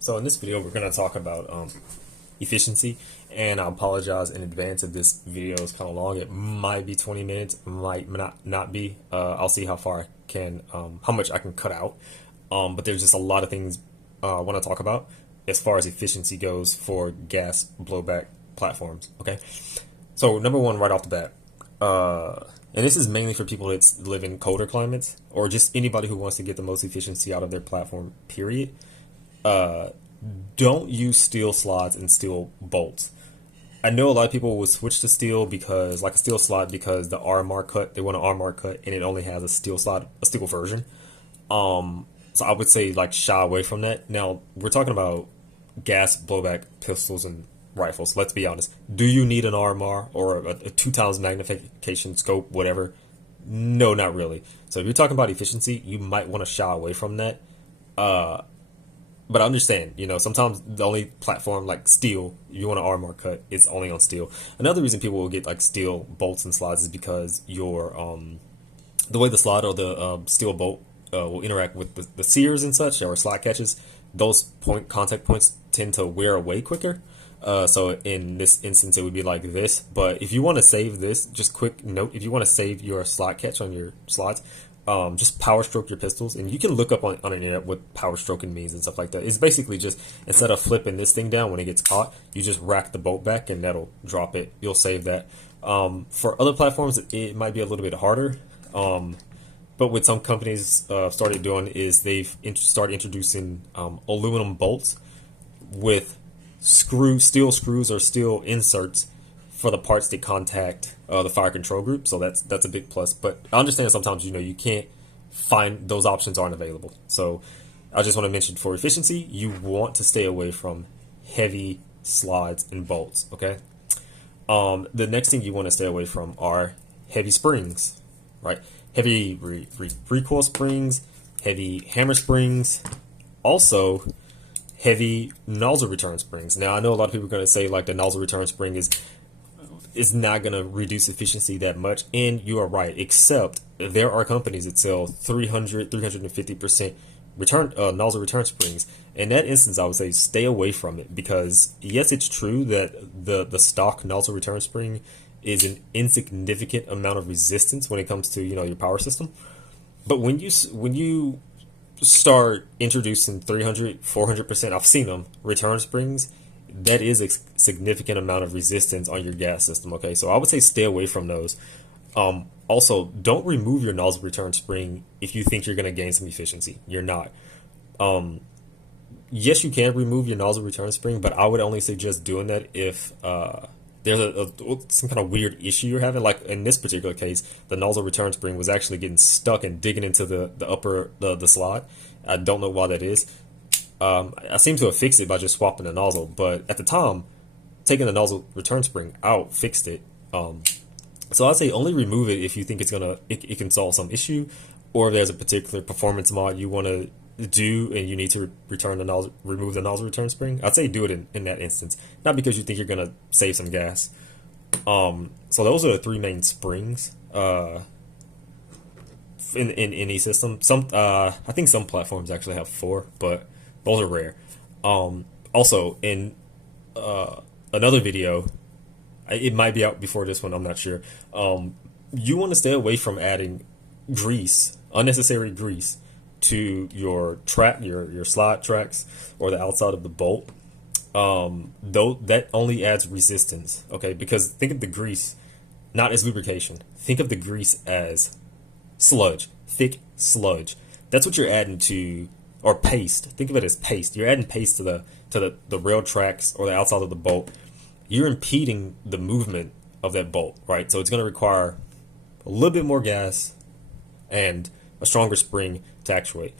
So in this video, we're going to talk about efficiency, and I apologize in advance if this video is kind of long. It might be 20 minutes, might not be. I'll see how far I can, how much I can cut out. But there's just a lot of things I want to talk about as far as efficiency goes for gas blowback platforms. Okay, so number one, right off the bat, and this is mainly for people that live in colder climates or just anybody who wants to get the most efficiency out of their platform. Period. uh, don't use steel slots and steel bolts. I know a lot of people will switch to steel because, like a steel slot, because the RMR cut, they want an RMR cut and it only has a steel slot, a steel version. So I would say like shy away from that. Now we're talking about gas blowback pistols and rifles. Let's be honest. Do you need an RMR or a two times magnification scope, whatever? No, not really. So if you're talking about efficiency, you might want to shy away from that. Uh, but I understand, sometimes the only platform like steel, you want an armor cut, it's only on steel. Another reason people will get like steel bolts and slides is because the way the slot or the steel bolt will interact with the sears and such, or slot catches, those contact points tend to wear away quicker. So in this instance, it would be like this. But if you want to save this, just quick note: if you want to save your slot catch on your slots, just power stroke your pistols, and you can look up on the internet what power stroking means and stuff like that. It's basically just, instead of flipping this thing down when it gets caught, you just rack the bolt back and that'll drop it. You'll save that. For other platforms, it might be a little bit harder. But what some companies started doing is they've started introducing aluminum bolts with steel screws or steel inserts for the parts that contact the fire control group. So that's a big plus. But I understand sometimes you can't find, those options aren't available. So I just want to mention, for efficiency, you want to stay away from heavy slides and bolts. Okay. The next thing you want to stay away from are heavy springs, right? Heavy recoil springs, heavy hammer springs, also heavy nozzle return springs. Now I know a lot of people are going to say like the nozzle return spring is not going to reduce efficiency that much, and you are right, except there are companies that sell 350% return nozzle return springs. In that instance, I would say stay away from it, because yes, it's true that the stock nozzle return spring is an insignificant amount of resistance when it comes to your power system. But when you start introducing 300, 400%, I've seen them, return springs, that is a significant amount of resistance on your gas system. Okay, so I would say stay away from those. Also, don't remove your nozzle return spring if you think you're going to gain some efficiency. You're not. Yes, you can remove your nozzle return spring, but I would only suggest doing that if there's some kind of weird issue you're having. Like in this particular case, the nozzle return spring was actually getting stuck and digging into the upper the slot. I don't know why that is. I seem to have fixed it by just swapping the nozzle, but at the time, taking the nozzle return spring out fixed it. So I'd say only remove it if you think it can solve some issue, or if there's a particular performance mod you want to do and you need to remove the nozzle return spring. I'd say do it in that instance, not because you think you're gonna save some gas. So those are the three main springs in any system. I think some platforms actually have four, but those are rare. Also, in another video, it might be out before this one, I'm not sure. You want to stay away from adding unnecessary grease, to your slide tracks or the outside of the bolt. Though that only adds resistance. Okay, because think of the grease not as lubrication. Think of the grease as sludge, thick sludge. That's what you're adding to, or paste. Think of it as paste. You're adding paste to the rail tracks or the outside of the bolt. You're impeding the movement of that bolt, right? So it's going to require a little bit more gas and a stronger spring to actuate.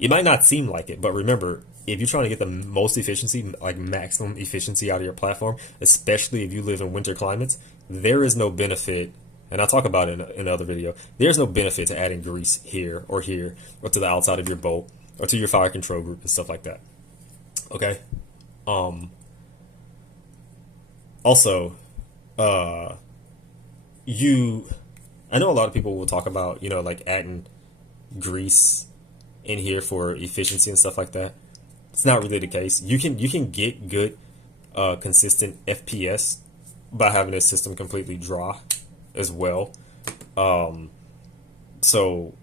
It might not seem like it, but remember, if you're trying to get the most efficiency, like maximum efficiency out of your platform, especially if you live in winter climates, there is no benefit, and I'll talk about it in another video, there's no benefit to adding grease here, or to the outside of your bolt, or to your fire control group and stuff like that. Okay? Also, I know a lot of people will talk about, like adding grease in here for efficiency and stuff like that. It's not really the case. You can get good consistent FPS by having this system completely dry as well. So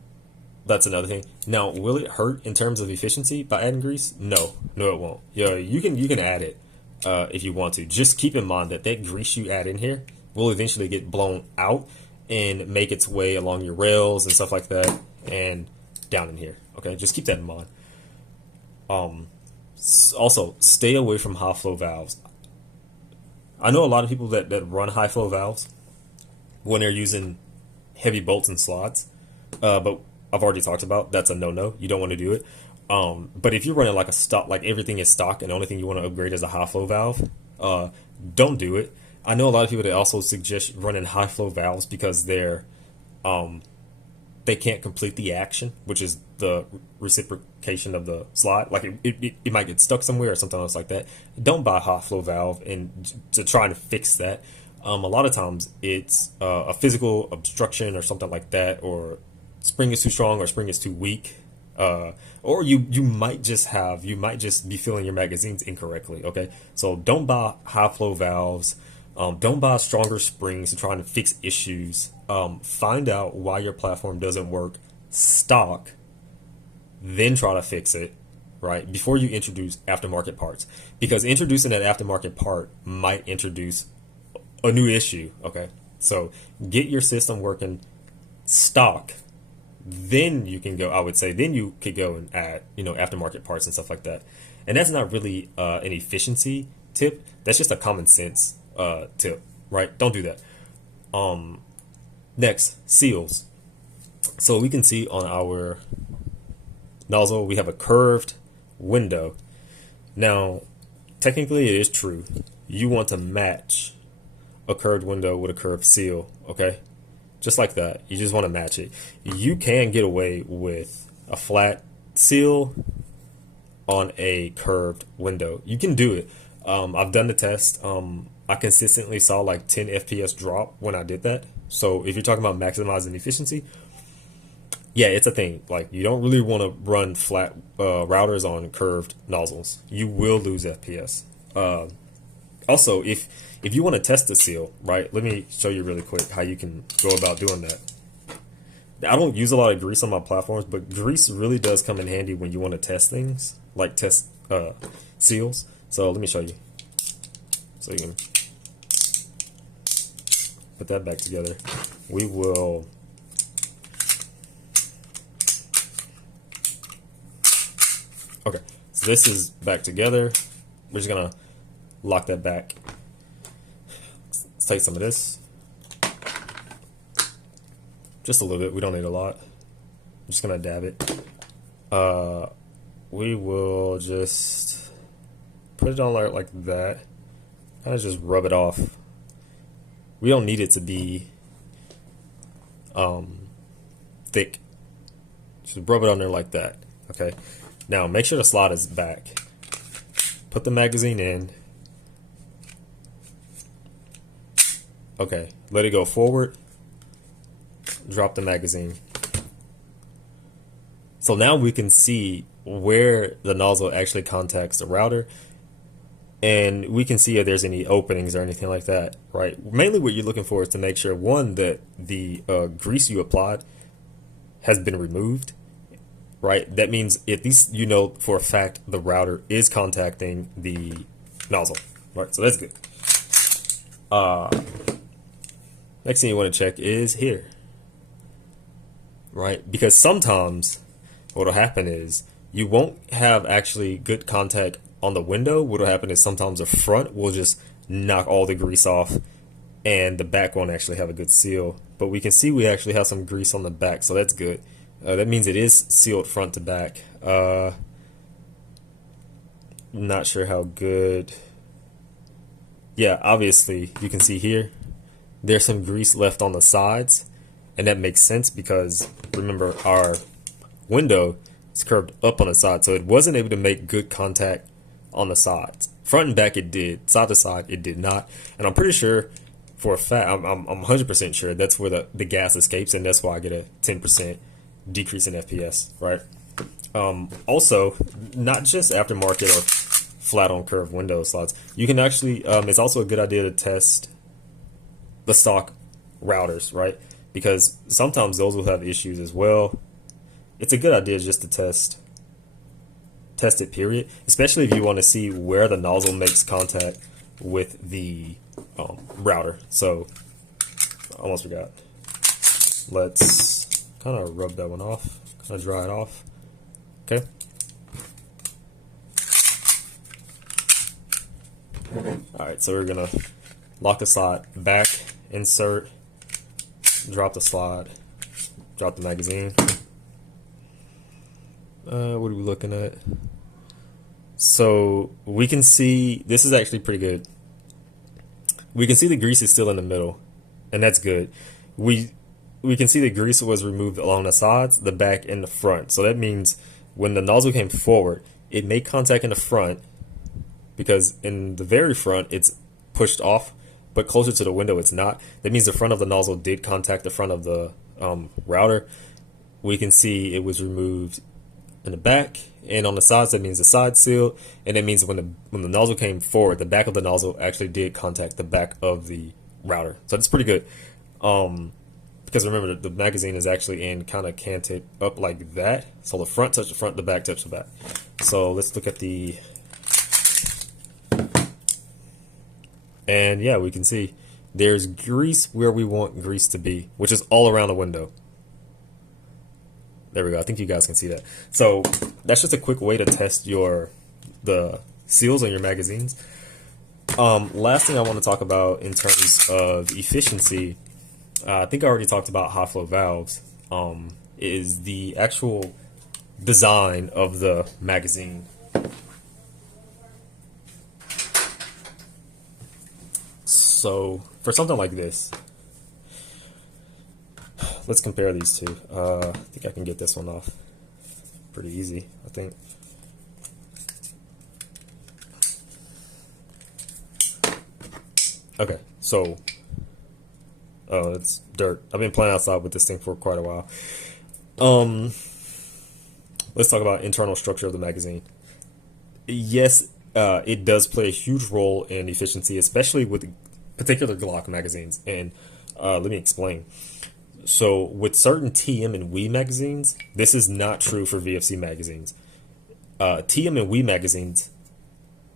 that's another thing. Now, will it hurt in terms of efficiency by adding grease? No, it won't. Yeah, you can add it if you want to. Just keep in mind that that grease you add in here will eventually get blown out and make its way along your rails and stuff like that and down in here. Okay, just keep that in mind. Also, stay away from high flow valves. I know a lot of people that run high flow valves when they're using heavy bolts and slots, but I've already talked about that's a no-no. You don't want to do it. But if you're running like a stock, like everything is stock, and the only thing you want to upgrade is a high flow valve, don't do it. I know a lot of people that also suggest running high flow valves because they can't complete the action, which is the reciprocation of the slot. Like it might get stuck somewhere or something else like that. Don't buy a high flow valve and to try to fix that. A lot of times it's a physical obstruction or something like that, or spring is too strong or spring is too weak. Or you might just be filling your magazines incorrectly. Okay, so don't buy high flow valves. Don't buy stronger springs to try to fix issues. Find out why your platform doesn't work stock, then try to fix it, right? Before you introduce aftermarket parts, because introducing that aftermarket part might introduce a new issue. Okay, so get your system working stock, then you can go. I would say then you could go and add aftermarket parts and stuff like that. And that's not really an efficiency tip. That's just a common sense tip, right? Don't do that. Next, seals. So we can see on our nozzle we have a curved window. Now, technically it is true. You want to match a curved window with a curved seal, okay? Just like that. You just want to match it. You can get away with a flat seal on a curved window. You can do it. I've done the test. I consistently saw like 10 FPS drop when I did that. So if you're talking about maximizing efficiency, yeah, it's a thing. Like, you don't really want to run flat routers on curved nozzles. You will lose FPS. Also, if you want to test the seal, right, let me show you really quick how you can go about doing that. I don't use a lot of grease on my platforms, but grease really does come in handy when you want to test things, like test seals. So let me show you. So you can put that back together. We will okay, so this is back together. We're just gonna lock that back. Let's take some of this, just a little bit. We don't need a lot. I'm just gonna dab it. We will just put it on like that. Kind of just rub it off. We don't need it to be thick. Just rub it on there like that. Okay. Now make sure the slot is back. Put the magazine in. Okay. Let it go forward. Drop the magazine. So now we can see where the nozzle actually contacts the router. And we can see if there's any openings or anything like that, right? Mainly what you're looking for is to make sure, one, that the grease you applied has been removed, right? That means at least you know for a fact the router is contacting the nozzle, right? So that's good. Next thing you want to check is here, right? Because sometimes what will happen is you won't have actually good contact on the window. What will happen is sometimes the front will just knock all the grease off and the back won't actually have a good seal. But we can see we actually have some grease on the back, so that's good. That means it is sealed front to back. Not sure how good. Yeah, obviously you can see here there's some grease left on the sides, and that makes sense because remember our window is curved up on the side, so it wasn't able to make good contact on the sides. Front and back it did, side to side it did not. And I'm pretty sure for a fact, I'm 100% sure that's where the gas escapes, and that's why I get a 10% decrease in FPS, right? Also, not just aftermarket or flat on curve window slots. You can actually, it's also a good idea to test the stock routers, right? Because sometimes those will have issues as well. It's a good idea just to test it, period. Especially if you want to see where the nozzle makes contact with the router. So, I almost forgot. Let's kind of rub that one off, kind of dry it off. Okay. All right, so we're gonna lock the slot back, insert, drop the slot, drop the magazine. What are we looking at? So we can see this is actually pretty good. We can see the grease is still in the middle, and that's good. We can see the grease was removed along the sides, the back, and the front. So that means when the nozzle came forward, it made contact in the front, because in the very front it's pushed off, but closer to the window it's not. That means the front of the nozzle did contact the front of the router. We can see it was removed in the back, and on the sides that means the side seal, and that means when the nozzle came forward, the back of the nozzle actually did contact the back of the router. So that's pretty good. Because remember, the magazine is actually in kind of canted up like that. So the front touched the front, the back touched the back. So let's look at the, and yeah, we can see there's grease where we want grease to be, which is all around the window. There we go. I think you guys can see that. So that's just a quick way to test the seals on your magazines. Last thing I want to talk about in terms of efficiency, I think I already talked about high flow valves, is the actual design of the magazine. So for something like this, let's compare these two. I think I can get this one off pretty easy, I think. Okay, so it's dirt. I've been playing outside with this thing for quite a while. Let's talk about internal structure of the magazine. Yes, it does play a huge role in efficiency, especially with particular Glock magazines. And let me explain. So with certain TM and WE magazines, this is not true for VFC magazines. TM and WE magazines,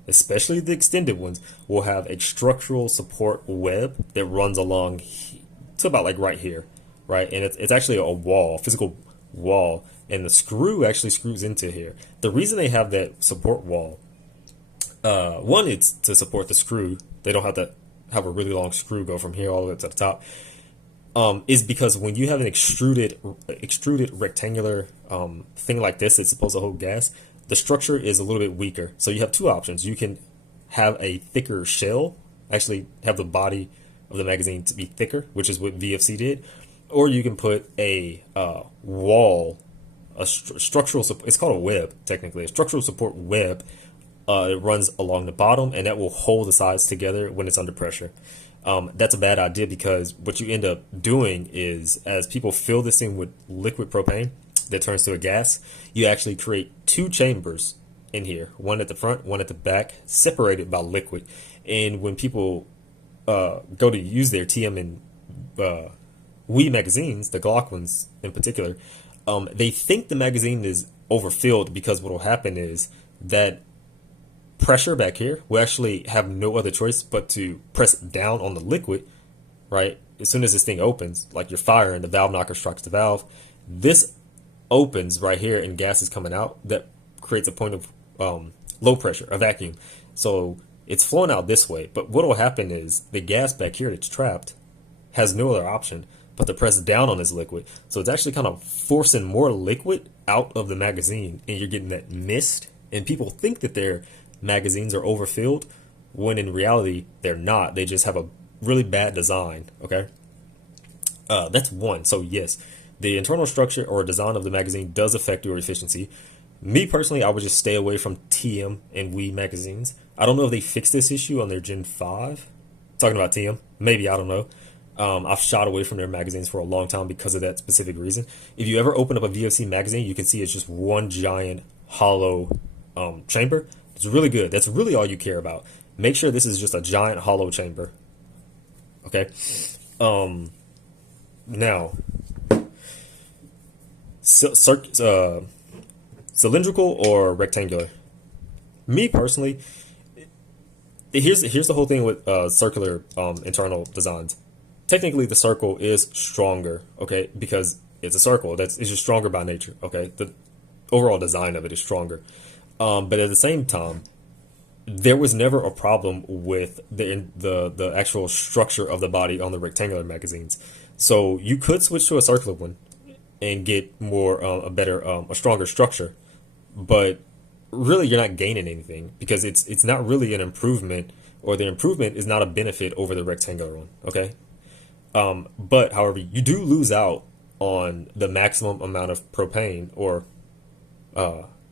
especially the extended ones, will have a structural support web that runs along to about like right here, right? And it's actually a wall, physical wall, and the screw actually screws into here. The reason they have that support wall, one, it's to support the screw. They don't have to have a really long screw go from here all the way to the top. Is because when you have an extruded rectangular thing like this, it's supposed to hold gas, the structure is a little bit weaker. So you have two options. You can have a thicker shell, actually have the body of the magazine to be thicker, which is what VFC did, or you can put a wall, a structural support. It's called a web, technically, a structural support web. It runs along the bottom, and that will hold the sides together when it's under pressure. That's a bad idea, because what you end up doing is, as people fill this thing with liquid propane that turns to a gas, you actually create two chambers in here, one at the front, one at the back, separated by liquid. And when people go to use their TM and WE magazines, the Glock ones in particular, they think the magazine is overfilled, because what will happen is that pressure back here will actually have no other choice but to press down on the liquid, right? As soon as this thing opens, like you're firing, the valve knocker strikes the valve. This opens right here and gas is coming out. That creates a point of low pressure, a vacuum. So it's flowing out this way. But what will happen is the gas back here that's trapped has no other option but to press down on this liquid. So it's actually kind of forcing more liquid out of the magazine, and you're getting that mist. And people think that their magazines are overfilled, when in reality they're not. They just have a really bad design. Okay, that's one. So yes, the internal structure or design of the magazine does affect your efficiency. Me personally, I would just stay away from TM and WE magazines. I don't know if they fixed this issue on their Gen 5. Talking about TM, maybe, I don't know. I've shot away from their magazines for a long time because of that specific reason. If you ever open up a VFC magazine, you can see it's just one giant hollow chamber. It's really good. That's really all you care about. Make sure this is just a giant hollow chamber. Okay. Now, cylindrical or rectangular? Me personally, here's the whole thing with circular internal designs. Technically, the circle is stronger, okay, because it's a circle. It's just stronger by nature, okay. The overall design of it is stronger, but at the same time, there was never a problem with the actual structure of the body on the rectangular magazines. So you could switch to a circular one and get more a stronger structure, but really you're not gaining anything because it's not really an improvement, or the improvement is not a benefit over the rectangular one. Okay, but however, you do lose out on the maximum amount of propane or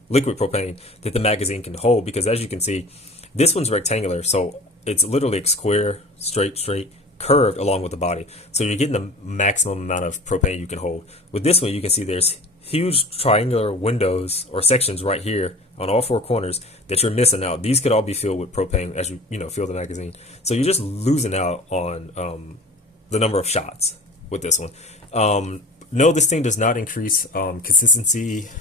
liquid propane that the magazine can hold, because as you can see, this one's rectangular, so it's literally a square, straight, curved along with the body. So you're getting the maximum amount of propane you can hold. With this one, you can see there's huge triangular windows or sections right here on all four corners that you're missing out. These could all be filled with propane as you fill the magazine. So you're just losing out on the number of shots with this one. No, this thing does not increase consistency.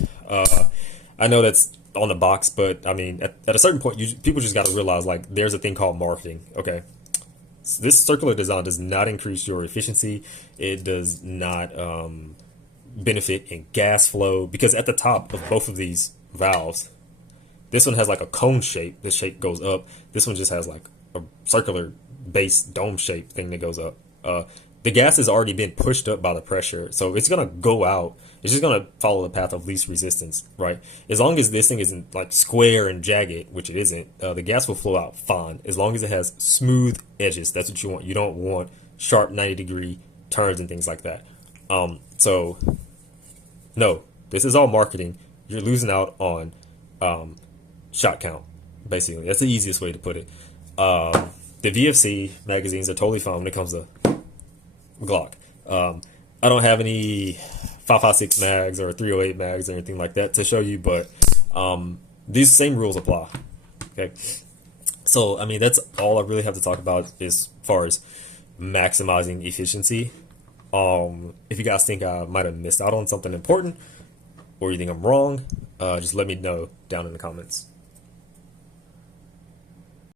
I know that's on the box, but I mean, at a certain point, people just got to realize, like, there's a thing called marketing. Okay, so this circular design does not increase your efficiency. It does not benefit in gas flow, because at the top of both of these valves, this one has like a cone shape. This shape goes up. This one just has like a circular base dome shape thing that goes up. The gas has already been pushed up by the pressure, so it's gonna go out. It's just gonna follow the path of least resistance, right? As long as this thing isn't like square and jagged, which it isn't, the gas will flow out fine. As long as it has smooth edges, that's what you want. You don't want sharp 90-degree turns and things like that. So no, this is all marketing. You're losing out on shot count, basically. That's the easiest way to put it. The VFC magazines are totally fine when it comes to Glock. I don't have any 5.56 mags or 308 mags or anything like that to show you, but these same rules apply. Okay, so I mean, that's all I really have to talk about as far as maximizing efficiency. If you guys think I might have missed out on something important, or you think I'm wrong, just let me know down in the comments.